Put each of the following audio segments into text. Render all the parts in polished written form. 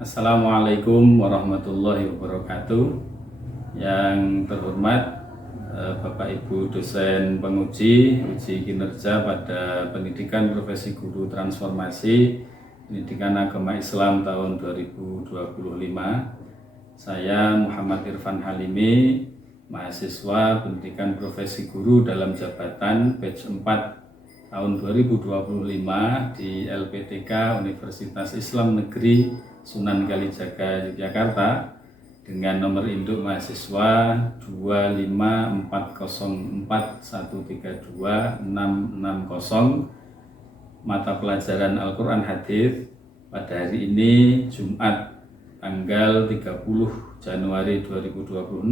Assalamualaikum warahmatullahi wabarakatuh. Yang terhormat Bapak Ibu dosen penguji uji kinerja pada pendidikan profesi guru transformasi pendidikan agama Islam tahun 2025. Saya Muhammad Irfan Halimi, mahasiswa pendidikan profesi guru dalam jabatan batch 4 tahun 2025 di LPTK Universitas Islam Negeri Sunan Kalijaga, Yogyakarta, dengan nomor induk mahasiswa 25404132660, mata pelajaran Al-Quran Hadits. Pada hari ini Jumat tanggal 30 Januari 2026,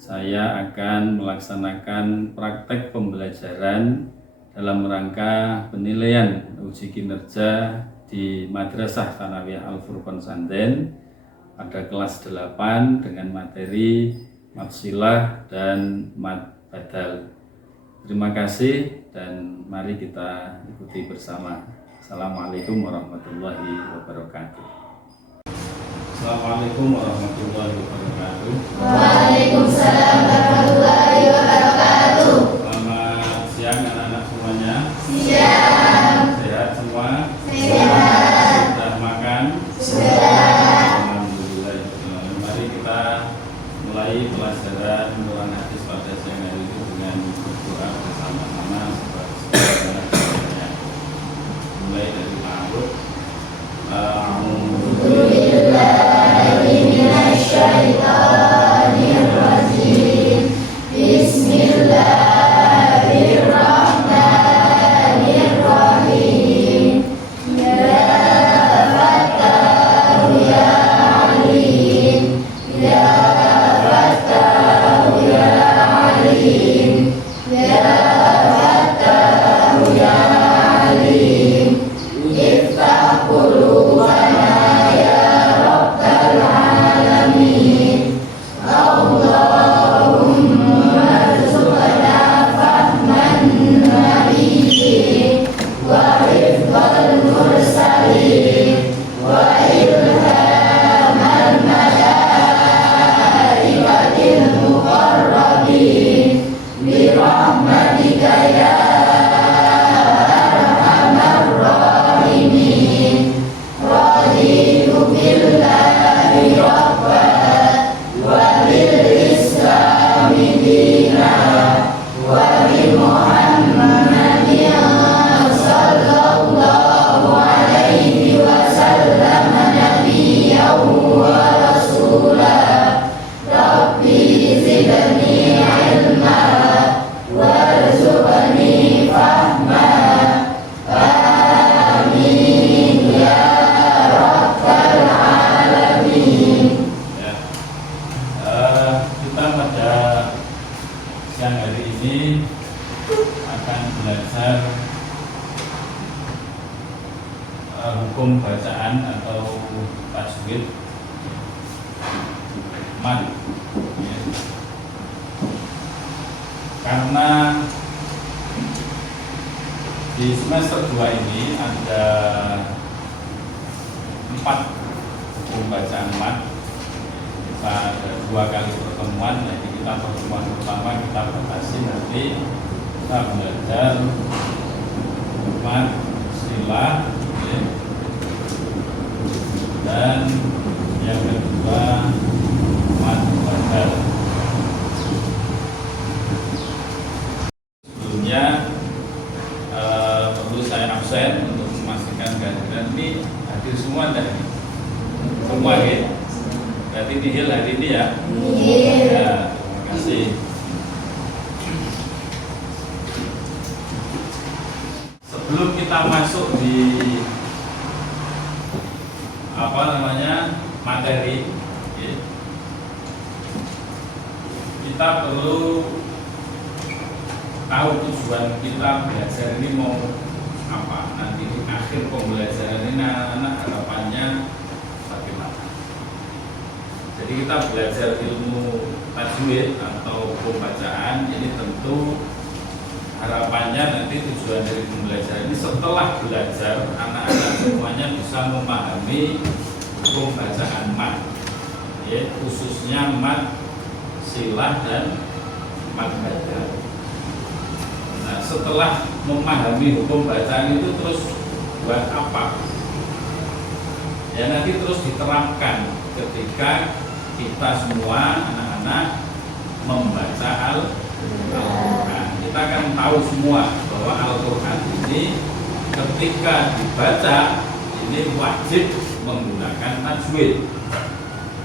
saya akan melaksanakan praktek pembelajaran dalam rangka penilaian uji kinerja di Madrasah Tsanawiyah Al-Furqan Santen pada kelas 8 dengan materi Mad Silah dan Mad Badal. Terima kasih dan mari kita ikuti bersama. Assalamualaikum warahmatullahi wabarakatuh. Assalamualaikum warahmatullahi wabarakatuh. Waalaikumsalam warahmatullahi wabarakatuh. Selamat siang anak-anak semuanya. Siang. Sehat semua? Sehat. Sudah makan? Sudah. Alhamdulillah. Mari kita mulai pelajaran Quran Hadis pada siang hari ini dengan berdoa bersama-sama sebagai mulai dari ma'ruf. Bismillahirrahmanirrahim. Bismillahirrahmanirrahim. Ya Fattahu ya Alim. Ya Fattahu ya Alim. Ya Fattahu ya Alim. Iftah qulubana ya Rabbal alamin. Allahumma rzuqna fahman nabiyyin wa hifdzal mursalin wa ilhamal malaikatil muqarrabin bi rahmatika ya arhamar rahimin. Raditu billahi rabban wa bil islami dinan wa bi Muhammadin sallallahu alaihi wasallam nabiyyan wa rasulah. Rabbi zidni ilma warzuqni fahma. Amin ya rabbal alamin. Ya. Kita pada siang hari ini akan belajar hukum bacaan atau tajwid mad. Ya. Karena di semester 2 ini ada 4 hukum bacaan mad. Kita ada 2 kali pertemuan. Jadi kita pertemuan pertama kita batasi, nanti kita belajar mad silah, ya. Dan yang kedua mad badal. Sebelumnya perlu saya absen untuk memastikan kehadiran. Ini hadir semua enggak ini? Semua ya? Berarti nihil hari ini ya? Nihil. Ya, terima kasih. Sebelum kita masuk di materi, ya, kita perlu tahu tujuan kita belajar ini mau apa. Nanti di akhir pembelajaran ini anak-anak harapannya bagaimana. Jadi kita belajar ilmu tajwid atau pembacaan ini tentu harapannya nanti tujuan dari pembelajaran ini setelah belajar anak-anak semuanya bisa memahami hukum bacaan mat, ya, khususnya mat silah dan mat badan. Nah, setelah memahami hukum bacaan itu terus buat apa? Ya nanti terus diterapkan ketika kita semua anak-anak membaca Al-Quran. Kita akan tahu semua bahwa Al-Quran ini ketika dibaca ini wajib menggunakan tajwid.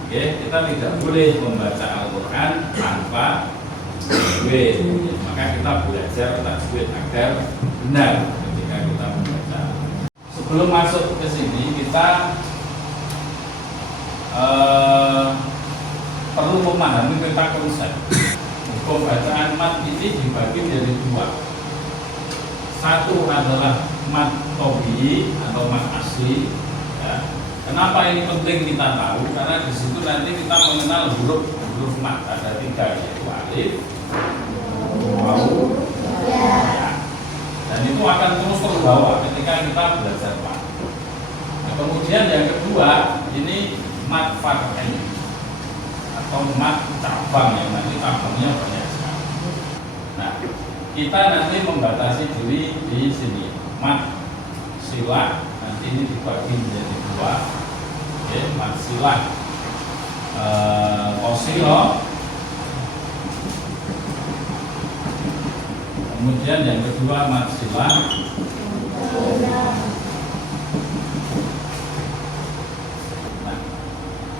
Oke, kita tidak boleh membaca Al-Quran tanpa tajwid. Maka kita belajar tajwid agar benar ketika kita membaca. Sebelum masuk ke sini kita perlu memahami tentang konsep. Hukum bacaan mat ini dibagi menjadi dua. Satu adalah mat tobi'i atau mat asli. Ya. Kenapa ini penting kita tahu? Karena di situ nanti kita mengenal huruf mat ada tiga, yaitu alif, waw, ya. Dan itu akan terus terbawa ketika kita belajar mat. Nah, kemudian yang kedua ini mat far'i atau mat cabang, yang nanti cabangnya banyak sekali. Nah, kita nanti membatasi diri di sini. Mat silah nanti ini dibagi menjadi dua. Oke, mat silah kosilo. Kemudian yang kedua mat silah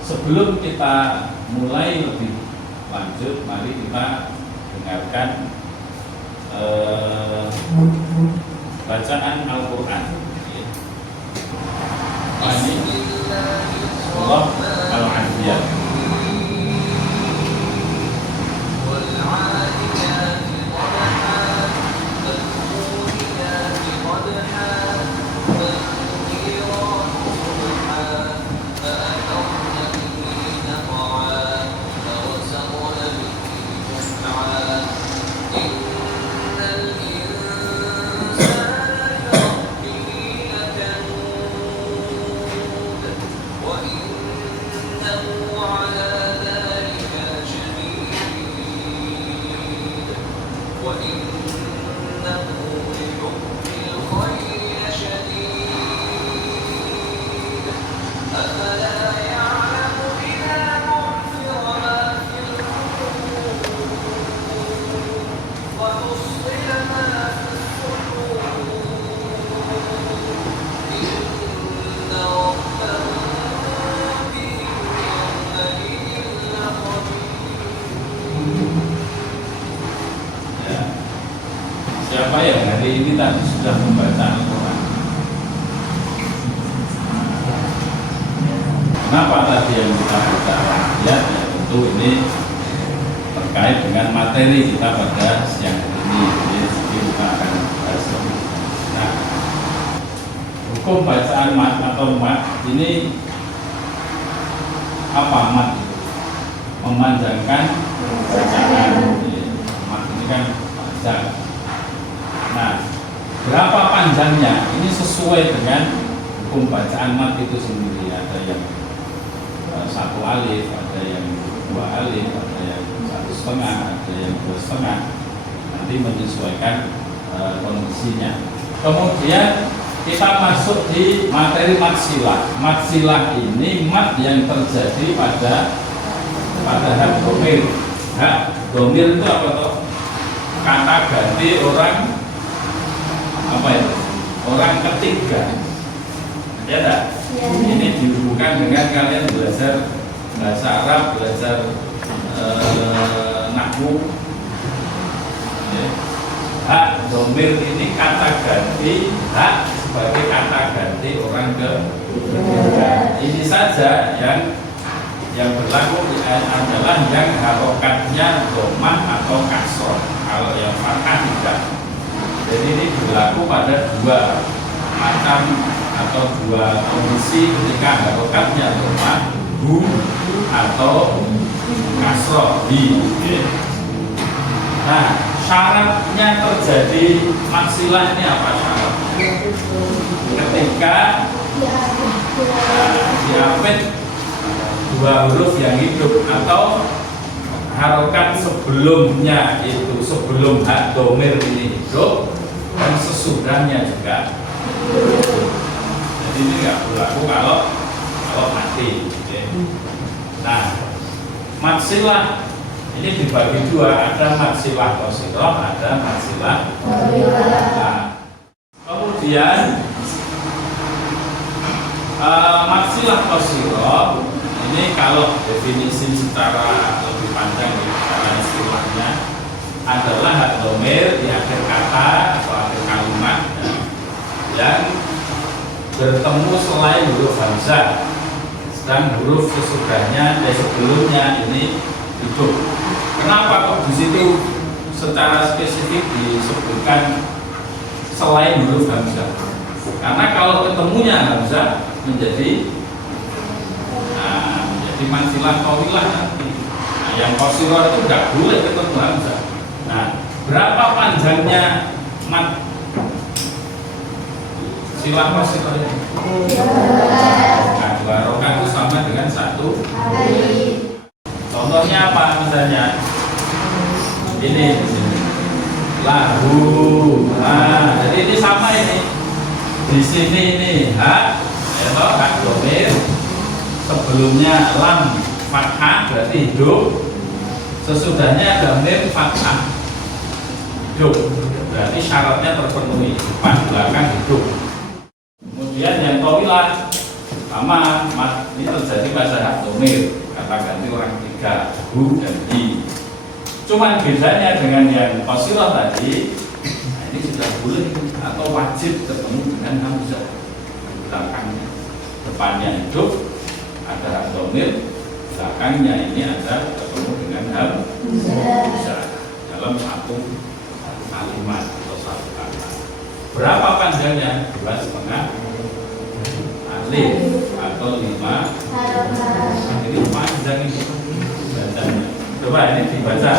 sebelum kita mulai lebih lanjut, mari kita dengarkan bacaan Al-Quran. Ini surah Al-Adiyat. Siapa yang hari ini tadi sudah membaca Al-Quran? Kenapa tadi yang kita baca ayat? Ya tentu ini terkait dengan materi kita pada siang ini. Jadi kita akan bahas. Nah, hukum bacaan mat atau mat ini apa mat? Memanjangkan bacaan. Mat ini kan panjang. Nah, berapa panjangnya? Ini sesuai dengan hukum bacaan mat itu sendiri. Ada yang satu alif, ada yang dua alif, ada yang 1,5, ada yang 2,5. Nanti menyesuaikan kondisinya. Kemudian kita masuk di materi mat silah. Mat silah ini mat yang terjadi pada hak domir. Hak domir itu apa toh? Kata ganti orang apa itu? Orang ketiga. Ya tak? Ya. Ini dihubungkan dengan kalian belajar bahasa Arab, belajar nahwu. Ya. Hak domir ini kata ganti hak sebagai kata ganti orang ketiga. Ini saja yang berlaku adalah yang harokatnya domah atau kasroh. Kalau yang fathah tidak. Jadi ini berlaku pada dua macam atau dua kondisi ketika harokatnya domah hu atau kasroh di. Nah, syaratnya terjadi maksilah ini apa syarat? Ketika diapit dua huruf yang hidup atau harokat sebelumnya itu sebelum hak domir ini hidup dan sesudahnya juga. Jadi ini nggak berlaku kalau mati. Nah, matsilah ini dibagi dua, ada matsilah qasiroh, ada matsilah nah, kemudian maksilah qasiroh ini kalau definisi secara lebih panjang secara istilahnya adalah hak domir di akhir kata atau akhir kalimat yang bertemu selain huruf hamzah, sedang huruf sesudahnya dan sebelumnya ini hidup. Kenapa kok di situ secara spesifik disebutkan selain huruf hamzah? Karena kalau ketemunya hamzah menjadi maksilah qawilah nanti. Nah, yang qasiroh itu nggak boleh ketemu hamzah. Nah, berapa panjangnya mat silah qasiroh ini? Nah, dua rokaat itu sama dengan satu hari. Contohnya apa misalnya? Ini lahu. Nah, jadi ini sama ini. Di sini ini hak atau hak domir, sebelumnya lam fathah berarti hidup, sesudahnya domir fathah hidup, berarti syaratnya terpenuhi, depan belakang hidup. Kemudian yang qawilah sama ini terjadi pada hak domir, kata ganti orang tiga, hu dan hi. Cuman bedanya dengan yang qasiroh tadi, nah ini sudah boleh atau wajib ketemu dengan hamzah belakangnya, depannya hidup ada hak domir, belakangnya ini ada ketemu dengan hamzah dalam satu kalimat atau satu kata. Berapa panjangnya? 2,5 alif atau 5. Ini panjang ini bacanya. Coba ini dibaca.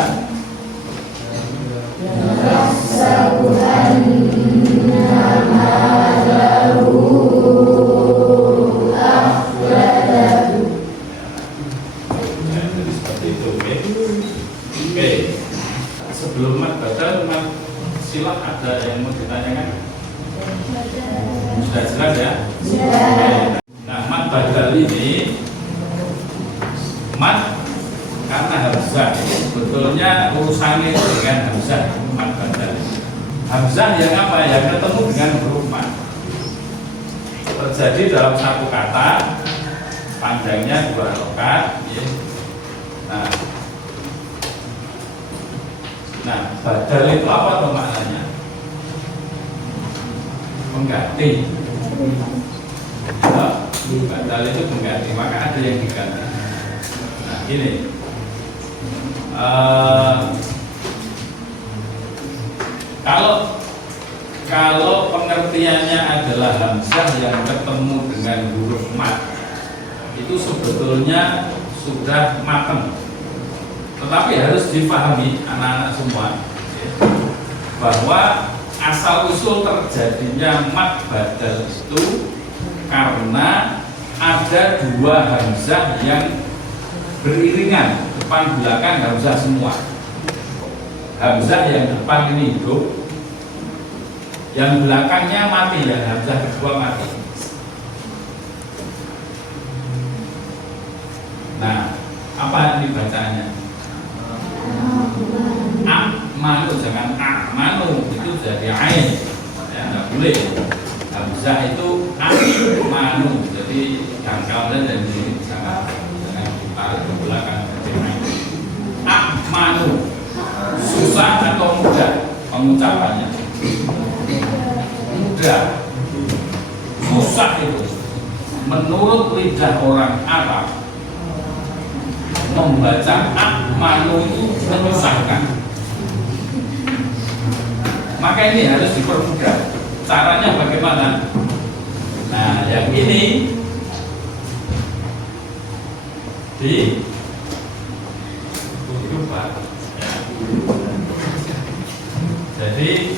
Sebelum mat baca, mat silah ada yang mau ditanyakan? Sudah jelas ya? Nah, mat badal ini mat karena hamzah ini sebetulnya urusannya dengan hamzah. Mat badal hamzah yang apa? Yang ketemu dengan huruf mat terjadi dalam satu kata, panjangnya 2 rokaat ya. Nah, badal itu apa tuh maknanya? Mengganti. Badal itu mengganti, maka ada yang diganti. Nah, gini. Kalau pengertiannya adalah hamzah yang ketemu dengan huruf mat, itu sebetulnya sudah matang. Tetapi harus dipahami anak-anak semua bahwa asal usul terjadinya mat badal itu karena ada 2 hamzah yang beriringan, depan belakang hamzah semua. Hamzah yang depan ini hidup, yang belakangnya mati, dan hamzah kedua mati. Nah, apa ini bacaannya? Manu, jangan manu, itu jadi ain ya, nggak boleh. Hamzah itu manu, jadi dangkalnya dan ini jangan ditarik ke belakang. Manu, susah atau mudah pengucapannya? Mudah. Susah itu menurut lidah orang Arab, membaca manu itu menyusahkan. Maka ini harus dipermudah. Caranya bagaimana? Nah, yang ini diubah. Jadi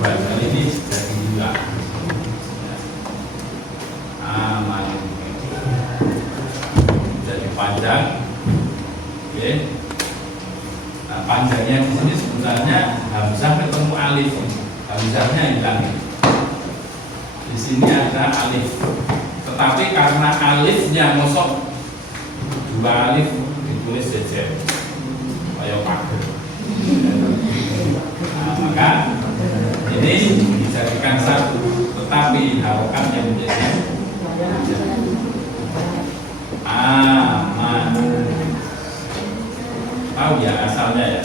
badal ini jadi hilang. Aman. panjangnya di sini sebenarnya hamzah ketemu alif, hamzahnya hilang. Di sini ada alif, tetapi karena alifnya mosok dua alif ditulis jejer, kayak pager. Nah, maka ini dijadikan satu, tetapi harokatnya menjadi aman. Tahu ya asalnya ya?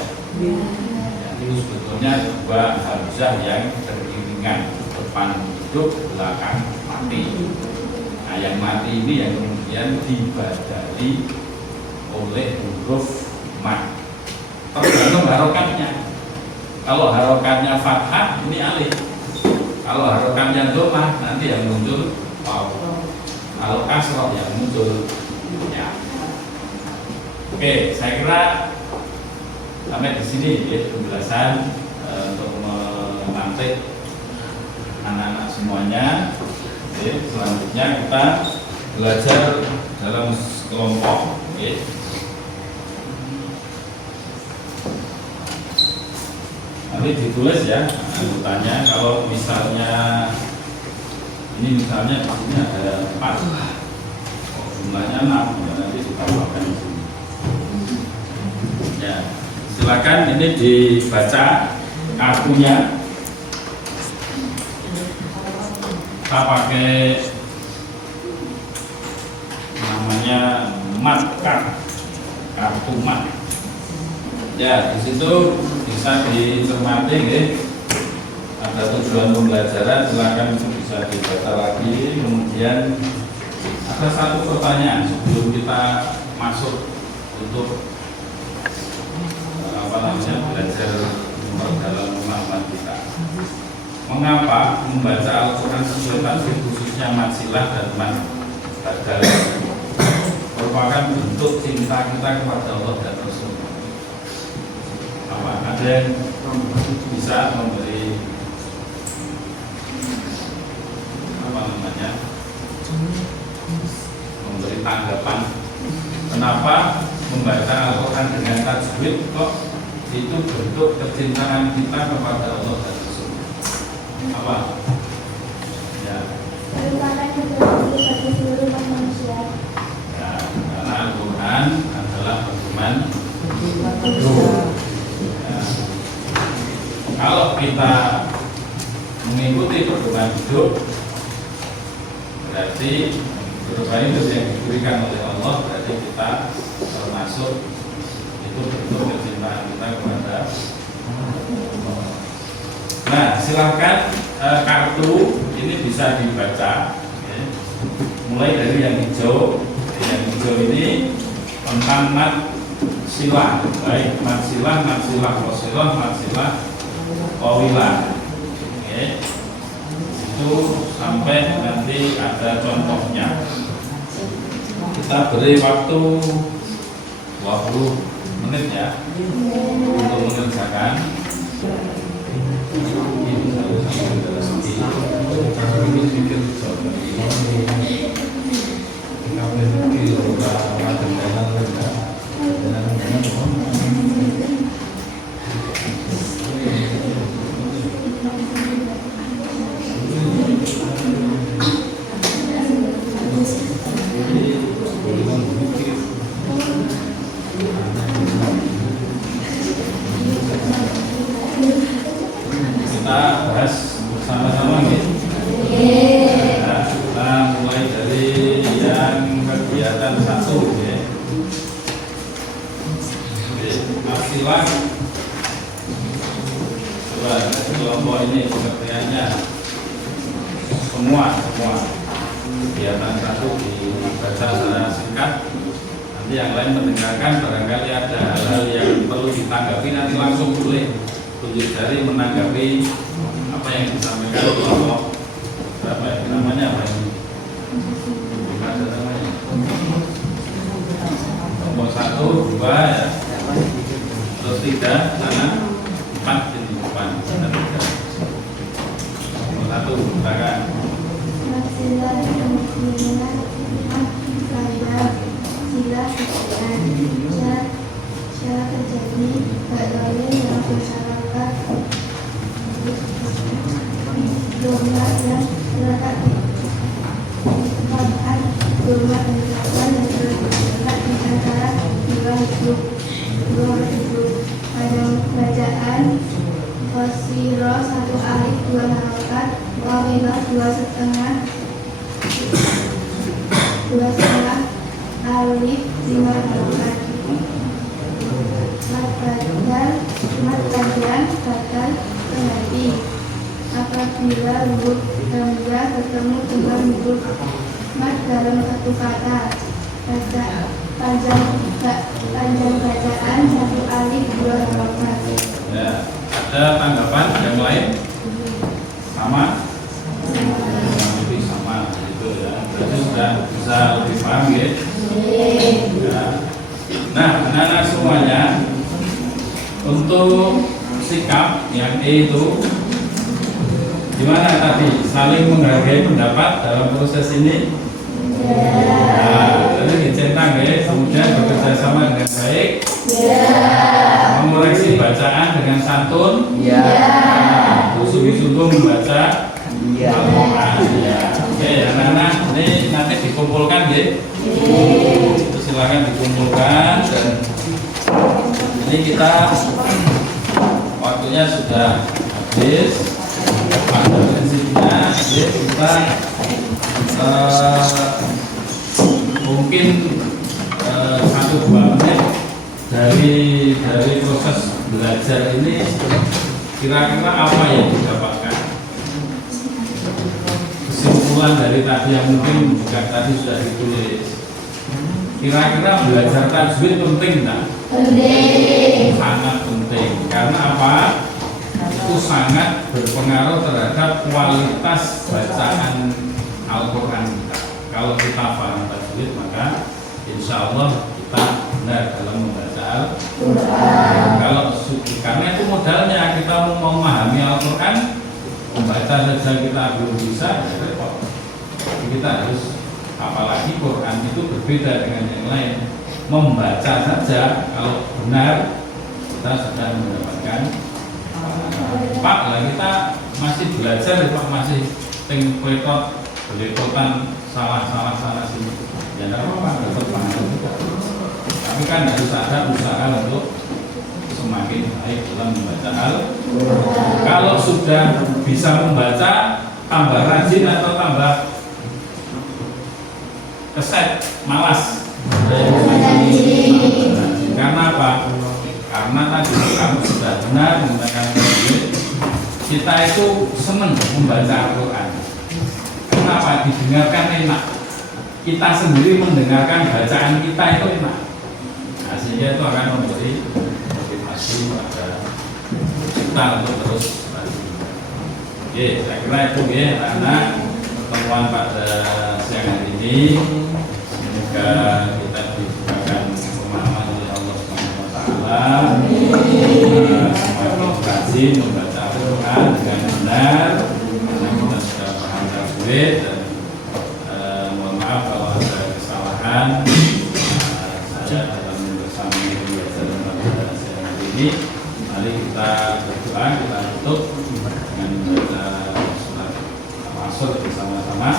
Itu sebetulnya dua hamzah yang beriringan, depan hidup, belakang mati. Nah, yang mati ini yang kemudian dibadali oleh huruf mat. Tergantung harokatnya. Kalau harokatnya fathah ini alif. Kalau harokatnya dhammah nanti yang muncul waw. Kalau kasroh yang muncul ya. Oke, saya kira sampai di sini ya penjelasan untuk memantik anak-anak semuanya. Oke, selanjutnya kita belajar dalam kelompok. Oke. Nanti ditulis ya anggotanya. Kalau misalnya ini misalnya di sini ada 4, jumlahnya 6, ya nanti ditambahkan di sini. Ya, silakan ini dibaca kartunya. Kita pakai namanya mat kartu mat. Ya, di situ bisa dicermati, ya. Ada tujuan pembelajaran, silakan bisa dibaca lagi. Kemudian ada satu pertanyaan sebelum kita masuk untuk belajar dalam pemahaman kita. Mengapa membaca Al-Quran sesuai tajwid khususnya mat silah dan mat badal merupakan bentuk cinta kita kepada Allah dan Rasul? Ada yang bisa memberi memberi tanggapan kenapa membaca Al-Quran dengan tajwid kok itu bentuk kecintaan kita kepada Allah dan Rasul? Apa? Ya. Karena bagi seluruh manusia. Ya, karena Al-Quran adalah pedoman. Ya. Kalau kita mengikuti pedoman hidup, berarti pedoman hidup yang diberikan oleh Allah, berarti kita termasuk itu bentuk kecintaan kita kepada Allah. Nah, silahkan kartu ini bisa dibaca, ya. Mulai dari yang hijau. Yang hijau ini tentang mat silah, baik mat silah qasilah, mat silah qawilah. Oke. Itu sampai nanti ada contohnya. Kita beri waktu 20 menit ya untuk mengerjakan. Kita bahas bersama-sama nih. Nah, kita mulai dari yang kegiatan 1 ya. Masilah. Coba kelompok ini pengertiannya semua kegiatan 1 dibaca secara singkat. Nanti yang lain mendengarkan, barangkali ada hal-hal yang perlu ditanggapi, nanti langsung boleh tunjuk jari menanggapi apa yang disampaikan kelompok berapa ya, namanya apa ini? Ada namanya kelompok 1, 2 ya, terus 3, sana 4 di depan, sana 3. Kelompok 1, silakan. syarat terjadi berbagai yang bersyarat jumlah yang terletak di tempat jumlah dan jumlah yang terletak di antara dua huruf pada bacaan Qasiro 1 alif 2 harokat Wawillah 2,5 alif 5 harokat mat panjang batal berhenti apabila huruf hamzah bertemu dengan huruf mat dalam satu kata. Panjang bacaan 1 alif 2 harokat. Ya, ada tanggapan yang lain? Sama? Lebih sama gitu ya. Berarti sudah bisa lebih paham ya? Ya. Nah, anak-anak semuanya, untuk sikap yang E itu gimana tadi? Saling menghargai pendapat dalam proses ini? Nah, jadi centang ya, kemudian bekerja sama dengan baik. Mengoreksi bacaan dengan santun. Sungguh-sungguh membaca Al-Quran. Oke, anak-anak, ini nanti dikumpulkan ya. Silakan dikumpulkan. Dan ini kita waktunya sudah habis. Pada prinsipnya ya, kita mungkin 1-2 menit dari proses belajar ini, kira-kira apa yang didapatkan? Kesimpulan dari tadi yang mungkin juga tadi sudah ditulis. Kira-kira belajar tajwid penting tak? Penting. Sangat penting. Karena apa? Itu sangat berpengaruh terhadap kualitas bacaan Al-Quran kita. Kalau kita paham tajwid, maka insya Allah kita benar dalam membaca Al-Quran. Kalau karena itu modalnya kita mau memahami Al-Quran, membaca saja kita belum bisa, ya repot. Kita harus, apalagi Quran itu berbeda dengan yang lain. Membaca saja kalau benar kita sudah mendapatkan. Pak, lah kita masih belajar ya Pak, masih belepotan salah sini. Ya tidak apa-apa, tetap paham juga. Tapi kan harus ada usaha untuk semakin baik dalam membaca Al-Quran. Kalau sudah bisa membaca, tambah rajin atau tambah keset, malas. Karena apa? Karena tadi kamu sudah benar menggunakan tajwid, kita itu senang membaca Al-Quran. Kenapa? Didengarkan enak. Kita sendiri mendengarkan bacaan kita itu enak. Nah, sehingga itu akan memberi motivasi pada kita untuk terus belajar. Oke, saya kira itu ya anak-anak pertemuan pada siang hari ini. Semoga kita diberikan pemahaman oleh Allah Subhanahu wa taala. Semakin rajin membaca Al-Quran dengan benar karena kita sudah paham tajwid. Dan mohon maaf kalau ada kesalahan saya dalam bersama belajar pada siang hari ini. Mari kita berdoa, kita tutup dengan membaca surat Al-Asr bersama-sama.